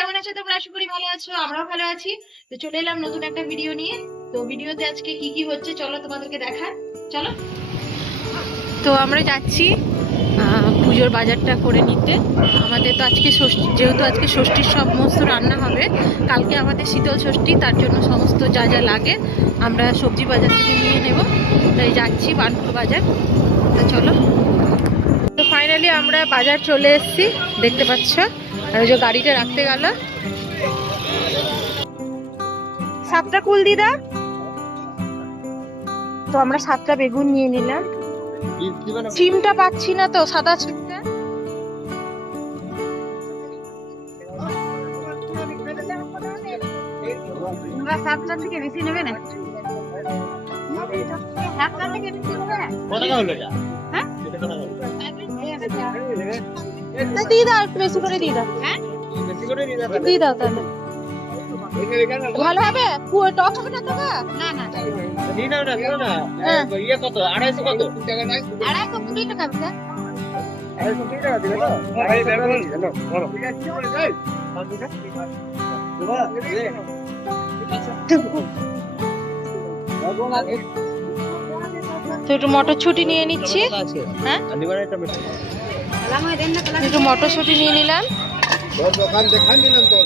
কেমন আছো তোমরা? আশা করি ভালো আছো, আমরাও ভালো আছি। তো চলে এলাম নতুন একটা ভিডিও নিয়ে। তো ভিডিওতে আজকে কি কি হচ্ছে চলো তোমাদেরকে দেখাই। চলো। তো আমরা যাচ্ছি পুজোর বাজারটা করে নিতে। আমাদের তো আজকে ষষ্ঠী, যেহেতু আজকে ষষ্ঠীর সমস্ত রান্না হবে, কালকে আমাদের শীতল ষষ্ঠী, তার জন্য সমস্ত যা যা লাগে আমরা সবজি বাজার থেকে নিয়ে নেব। তাই যাচ্ছি বার্নপুর বাজার। তো চলো। তো ফাইনালি আমরা বাজার চলে এসেছি, দেখতে পাচ্ছ। আর ওই যে গাড়িটা রাখতে গেল। সাতটা কুল দিদা। তো আমরা 7টা বেগুন নিয়ে নিলাম। সিমটা পাচ্ছি না তো, সাদা সিমটা। তোমরা 7টা থেকে বেশি নেবে না? 7টা থেকে বেশি নেবে না? কত টাকা হলো এটা? হ্যাঁ, দিয়ে দাও, একটু বেশি করে দিয়ে দাও। হ্যাঁ, বেশি করে দিয়ে দাও তাহলে ভালো হবে। টক হবে না তো? না না, দিই নাও না, দিও না। ইয়ে কত? 250 কত? 250 টাকা হবে। 250 টাকা দিবে তো? আড়াই বেগুন। হ্যালো, বলো। তো একটু মটরশুঁটি নিয়ে নিচ্ছি। হ্যাঁ, একটু মটরশুঁটি নিয়ে নিলাম। দোকান দেখান দিলাম তো।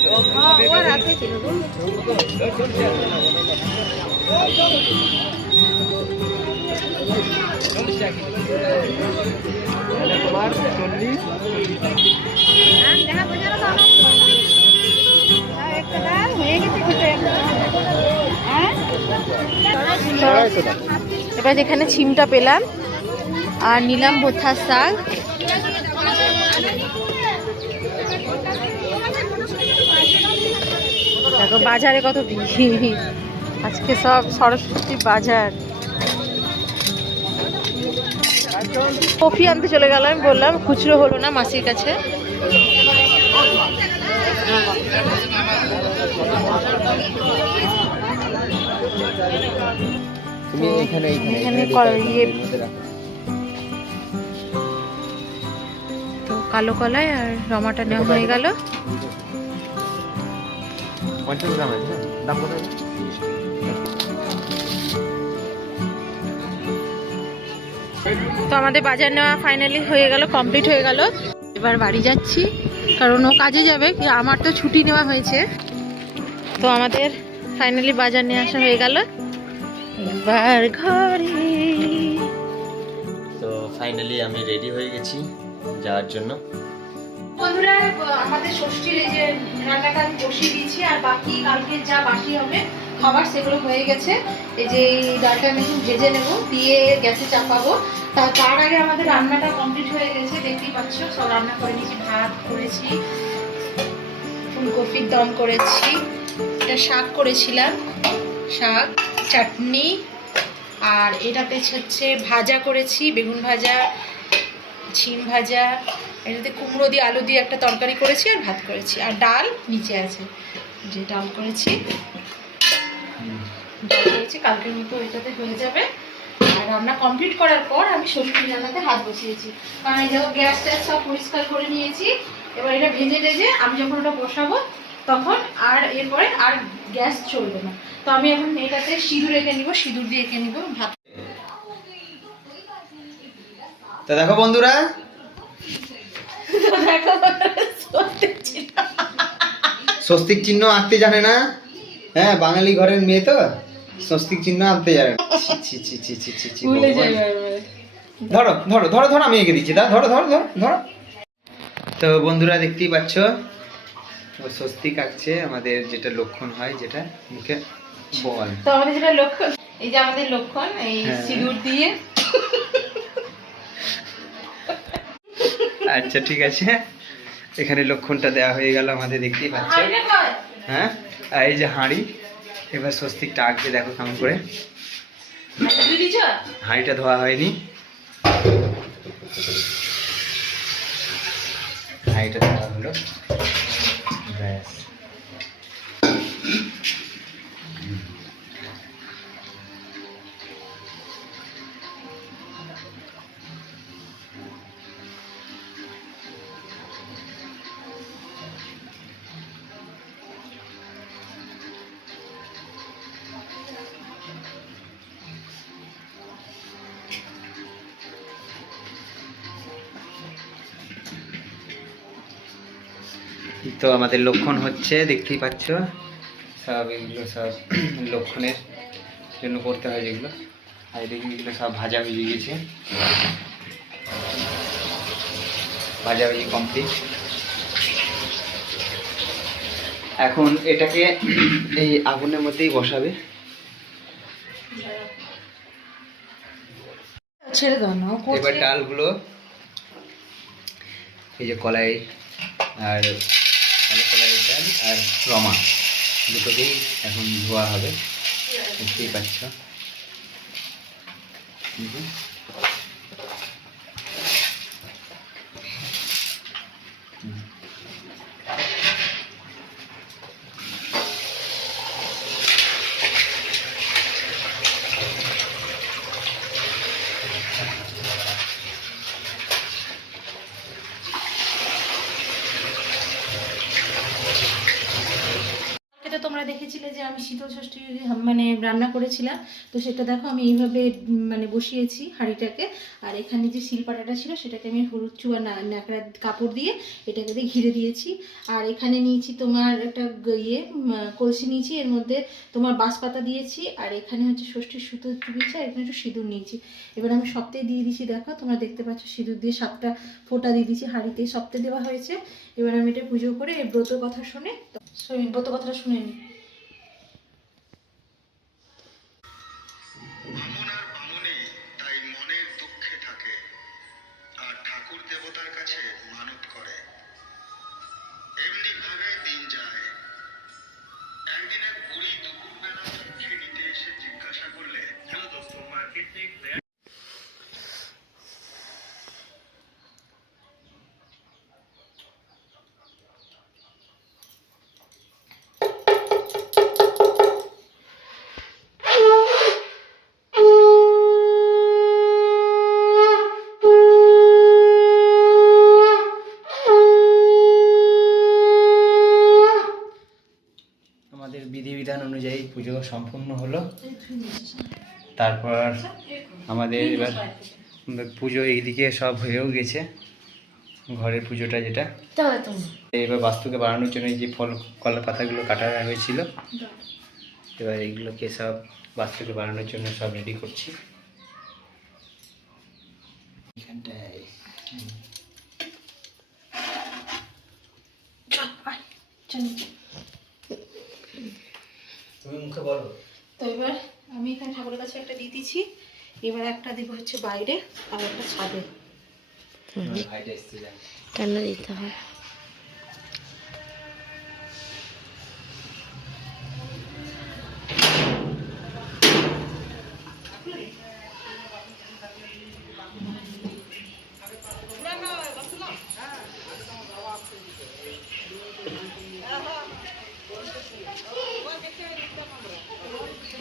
এবার যেখানে ছিমটা পেলাম আর নিলাম বোথার শাক। দেখো বাজারে কত ভিড় আজকে, সব সরস্বতী বাজার। কফি আনতে চলে গেলাম, আমি বললাম খুচরো হলো না মাসির কাছে। তো কালো কলাই আর রমাটা নেওয়া হয়ে গেল। তো আমাদের বাজার নেওয়া ফাইনালি হয়ে গেল, কমপ্লিট হয়ে গেল। এবার বাড়ি যাচ্ছি, কারণ ও কাজে যাবে, আমার তো ছুটি নেওয়া হয়েছে। তো আমাদের ফাইনালি বাজার নিয়ে আসা হয়ে গেল। এবার ঘরে। তো ফাইনালি আমি রেডি হয়ে গেছি যাওয়ার জন্য। বন্ধুরা, আমাদের ষষ্ঠীর এই যে রান্নাটা আমি বসিয়ে দিয়েছি, আর বাকি কালকে যা বাকি হবে খাবার সেগুলো হয়ে গেছে। এই যে ডালটা আমি ভেজে নেব, দিয়ে গ্যাসে চাপাবো। তার আগে আমাদের রান্নাটা কমপ্লিট হয়ে গেছে, দেখতেই পাচ্ছ। সব রান্না করে নিয়েছি, ভাত করেছি, ফুলকপির দম করেছি, এটা শাক করেছিলাম, শাক, চাটনি, আর এটাতে হচ্ছে ভাজা করেছি, বেগুন ভাজা, ছিম ভাজা, এটাতে কুমড়ো দিয়ে আলু দিয়ে একটা তরকারি করেছি, আর ভাত করেছি, আর ডাল নিচে আছে, যে ডাল করেছি। কালকের মতো এটাতে হয়ে যাবে। আর রান্না কমপ্লিট করার পর আমি ষষ্ঠী রান্নাতে হাত বসিয়েছি, কারণ এই দেখো গ্যাস ট্যাস সব পরিষ্কার করে নিয়েছি। এবার এটা ভেজে টেজে আমি যখন ওটা বসাবো তখন আর এরপরে আর গ্যাস চলবে না। তো আমি এখন এটাতে সিঁদুর এঁকে নিব, সিঁদুর দিয়ে এঁকে নিব ভাত। তো দেখো বন্ধুরা, স্বস্তিক চিহ্ন আঁকতে জানে না। হ্যাঁ, বাঙালি ঘরের মেয়ে তো স্বস্তিক চিহ্ন আঁকতে জানে না। ধরো ধরো ধরো ধরো, আমি এঁকে দিচ্ছি। ধরো ধরো ধরো ধরো। তো বন্ধুরা দেখতেই পাচ্ছ, স্বস্তিক আঁকছে, আমাদের যেটা লক্ষণ হয়, যেটা মুখে বল। তো আমাদের যেটা লক্ষণ, এই যে আমাদের লক্ষণ, এই সিঁদুর দিয়ে। আচ্ছা ঠিক আছে, এখানে লক্ষণটা দেওয়া হয়ে গেল আমাদের, দেখতেই পাচ্ছ। হ্যাঁ, আর এই যে হাঁড়ি, এবার স্বস্তিকটা আঁকছে, দেখো কেমন করে। হাঁড়িটা ধোয়া হয়নি, হাঁড়িটা ধোয়া হলো, ব্যাস। তো আমাদের লক্ষণ হচ্ছে, দেখতেই পাচ্ছ, সব এগুলো সব লক্ষণের জন্য করতে হয় যেগুলো। আর এদিকে এগুলো সব ভাজা হয়ে গেছে, ভাজাভাজি কমপ্লিট। এখন এটাকে এই আগুনের মধ্যেই বসাবে। ছেড়ে দাও না, এবার ডালগুলো এই যে কলাই আর কালো কলাইয়ের ডাল আর রমা দুটোকেই এখন ধোয়া হবে, দেখতেই পাচ্ছ। এটা তোমরা দেখেছিলে যে আমি শীতল ষষ্ঠী মানে রান্না করেছিলাম, তো সেটা দেখো আমি এইভাবে মানে বসিয়েছি হাঁড়িটাকে। আর এখানে যে শিলপাটাটা ছিল সেটাকে আমি হলুদ চুয়া ন্যাকড়া কাপড় দিয়ে এটাকে দিয়ে ঘিরে দিয়েছি। আর এখানে নিয়েছি তোমার একটা কলসি নিয়েছি, এর মধ্যে তোমার বাঁশপাতা দিয়েছি। আর এখানে হচ্ছে ষষ্ঠীর সুতো চুবিয়েছি, আর এখানে একটু সিঁদুর নিয়েছি। এবার আমি সপ্তাহে দিয়ে দিয়েছি, দেখো তোমরা দেখতে পাচ্ছ সিঁদুর দিয়ে 7টা ফোঁটা দিয়ে দিয়েছি, হাঁড়িতে সপ্তাহে দেওয়া হয়েছে। এবার আমি এটা পুজো করে এই ব্রত কথা শুনে, ব্রত কথাটা শুনে নিই। বামন আর বামনে তাই মনের দুঃখে থাকে, আর ঠাকুর দেবতার কাছে মানত করে। এমনি ভাবে দিন যায়। একদিন এক বুড়ি দুপুরবেলা ভিক্ষে নিতে এসে জিজ্ঞাসা করলে, হ্যালো দোস্ত, মার্কেট में एक नया আমাদের বিধিবিধান অনুযায়ী পুজো সম্পূর্ণ হলো। তারপর আমাদের এবার পুজো এইদিকে সব হয়েও গেছে, ঘরের পুজোটা যেটা। এবার বাস্তুকে বাড়ানোর জন্য এই যে ফল কলার পাতাগুলো কাটা হয়েছিল, এবার এইগুলোকে সব বাস্তুকে বাড়ানোর জন্য সব রেডি করছি এখানটায়। তুমি মুখে বলো। তো এবার আমি এখানে ঠাকুরের কাছে একটা দিয়ে দিচ্ছি, এবার একটা দিব হচ্ছে বাইরে আর একটা ছাদে। কেন দিতে হয়?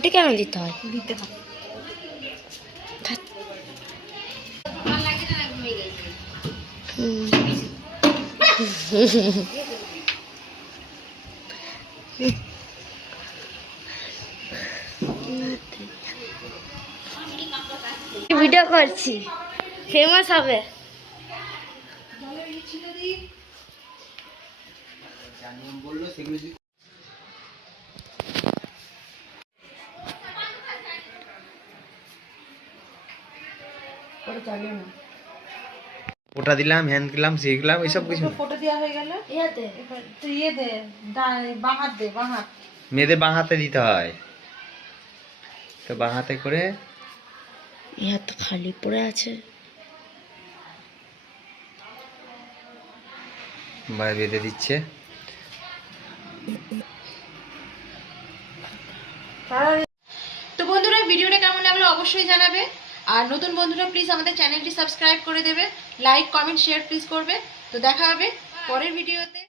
এটা কেন দিতে হয়? দিতে হবে। ভিডিও করছি, ফেমাস হবে। বললো সেগুলো ফোটা দিলাম, হ্যান্ড দিলাম, শিখলাম, এইসব কিছু ফটো দেওয়া হয়ে গেল। ইয়াতে এবার তুই ইয়ে দে, বাঁ হাত দে, বাঁ হাত। মেয়েদের বাঁ হাতে দিতে হয়, তো বাঁ হাতে করে ইয়া তো খালি পড়ে আছে। বাইরে বেঁধে দিচ্ছে। তো বন্ধুরা ভিডিওটা কেমন লাগলো অবশ্যই জানাবে, আর নতুন বন্ধুরা প্লিজ আমাদের চ্যানেলটি সাবস্ক্রাইব করে দেবে, লাইক কমেন্ট শেয়ার প্লিজ করবে। তো দেখা হবে পরের ভিডিওতে।